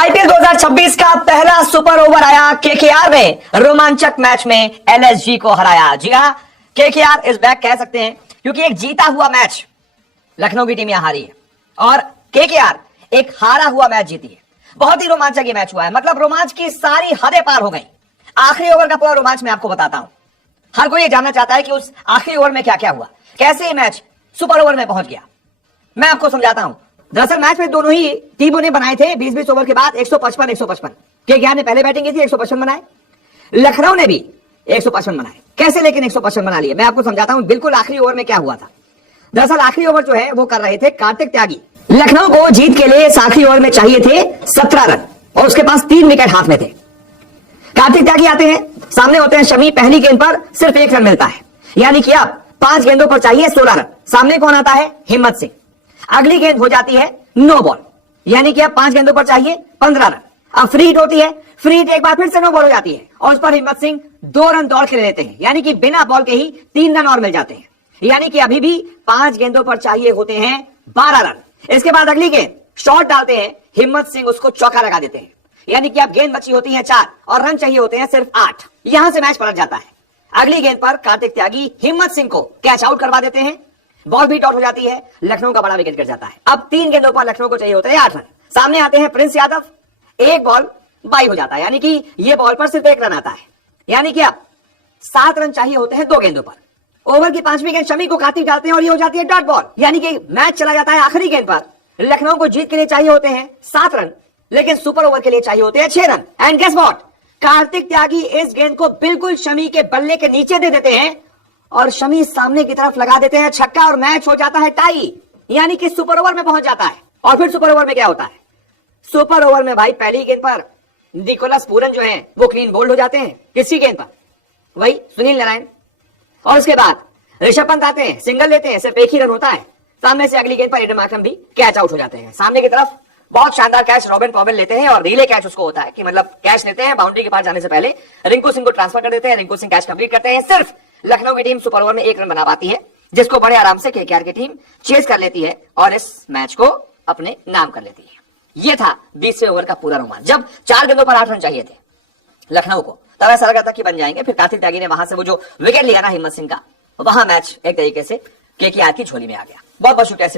IPL 2026 का पहला super over आया केकेआर में रोमांचक मैच में एलएसजी को हराया। जी हां, केकेआर इज बैक कह सकते हैं क्योंकि एक जीता हुआ मैच लखनऊ की टीम यहां हारी है और केकेआर एक हारा हुआ मैच जीती है। बहुत ही रोमांचक ये मैच हुआ है, मतलब रोमांच की सारी हदें पार हो गई। आखिरी ओवर का पूरा रोमांच मैं आपको बताता हूं। हर कोई ये जानना चाहता है कि उस आखिरी ओवर में क्या क्या हुआ, कैसे ये मैच सुपर ओवर में पहुंच गया। मैं आपको समझाता हूं। दरअसल मैच में दोनों ही टीमों ने बनाए थे 20-20 ओवर के बाद 155 केकेआर ने पहले बैटिंग की थी, 155 बनाए। लखनऊ ने भी 155 बनाए। कैसे लेकिन 155 बना लिए, मैं आपको समझाता हूं बिल्कुल आखिरी ओवर में क्या हुआ था। दरअसल आखिरी ओवर जो है वो कर रहे थे कार्तिक त्यागी। लखनऊ को जीत के लिए इस आखिरी ओवर में चाहिए थे 17 रन और उसके पास 3 विकेट हाथ में थे। कार्तिक त्यागी आते हैं, सामने होते हैं शमी। पहली गेंद पर सिर्फ 1 रन मिलता है, यानी कि अब 5 गेंदों पर चाहिए 16 रन। सामने कौन आता है? हिम्मत सिंह। अगली गेंद हो जाती है नो बॉल, यानी कि अब 5 गेंदों पर चाहिए 15 रन। अब फ्री हिट होती है, फ्री हिट एक बार फिर से नो बॉल हो जाती है और उस पर हिम्मत सिंह 2 रन दौड़ के ले लेते हैं, यानी कि बिना बॉल के ही 3 रन और मिल जाते हैं। यानी कि अभी भी 5 गेंदों पर चाहिए होते हैं 12 रन। इसके बाद अगली गेंद शॉट डालते हैं, हिम्मत सिंह उसको चौका लगा देते हैं, यानी कि अब गेंद बची होती है 4 और रन चाहिए होते हैं सिर्फ 8। यहां से मैच पलट जाता है। अगली गेंद पर कार्तिक त्यागी हिम्मत सिंह को कैच आउट करवा देते हैं, बॉल भी आउट हो जाती है, लखनऊ का बड़ा विकेट गिर जाता है। अब 3 गेंदों पर लखनऊ को चाहिए होते हैं 8 रन। सामने आते हैं प्रिंस यादव, एक बॉल बाई हो जाता है, यानी कि ये बॉल पर सिर्फ 1 रन आता है, यानी कि अब 7 रन चाहिए होते हैं 2 गेंदों पर। ओवर की 5वीं गेंद शमी को कार्तिक डालते हैं और ये हो जाती है डॉट बॉल, यानी कि मैच चला जाता है आखिरी गेंद पर। लखनऊ को जीत के लिए चाहिए होते हैं 7 रन, लेकिन सुपर ओवर के लिए चाहिए होते हैं 6 run. And guess what, Kartik Tyagi इस गेंद को बिल्कुल शमी के बल्ले के नीचे दे देते हैं और शमी सामने की तरफ लगा देते हैं छक्का और मैच हो जाता है टाई, यानी कि सुपर ओवर में पहुंच जाता है। और फिर सुपर ओवर में क्या होता है? सुपर ओवर में भाई पहली गेंद पर निकोलस पूरन जो है वो क्लीन बोल्ड हो जाते हैं। किसकी गेंद पर? वही सुनील नारायण। और उसके बाद ऋषभ पंत आते हैं, सिंगल लेते हैं, सिर्फ 1 ही रन होता है। सामने से अगली गेंद पर एडम मार्करम भी कैच आउट हो जाते हैं। सामने की तरफ बहुत शानदार कैच रॉबिन पॉवेल लेते हैं और रिले कैच उसको होता है कि मतलब कैच लेते हैं, बाउंड्री के पास जाने से पहले रिंकू सिंह को ट्रांसफर कर देते हैं, रिंकू सिंह कैच कंप्लीट करते हैं। सिर्फ लखनऊ की टीम सुपर ओवर में 1 रन बना पाती है, जिसको बड़े आराम से केकेआर की टीम चेज कर लेती है और इस मैच को अपने नाम कर लेती है। यह था 20वें ओवर का पूरा रोमांच। जब 4 गेंदों पर 8 रन चाहिए थे लखनऊ को, तब ऐसा लगा था कि बन जाएंगे। फिर कार्तिक त्यागी ने वहां से वो जो विकेट लिया ना हिम्मत सिंह का, वहां मैच एक तरीके से केकेआर की झोली में आ गया। बहुत बहुत शुक्रिया।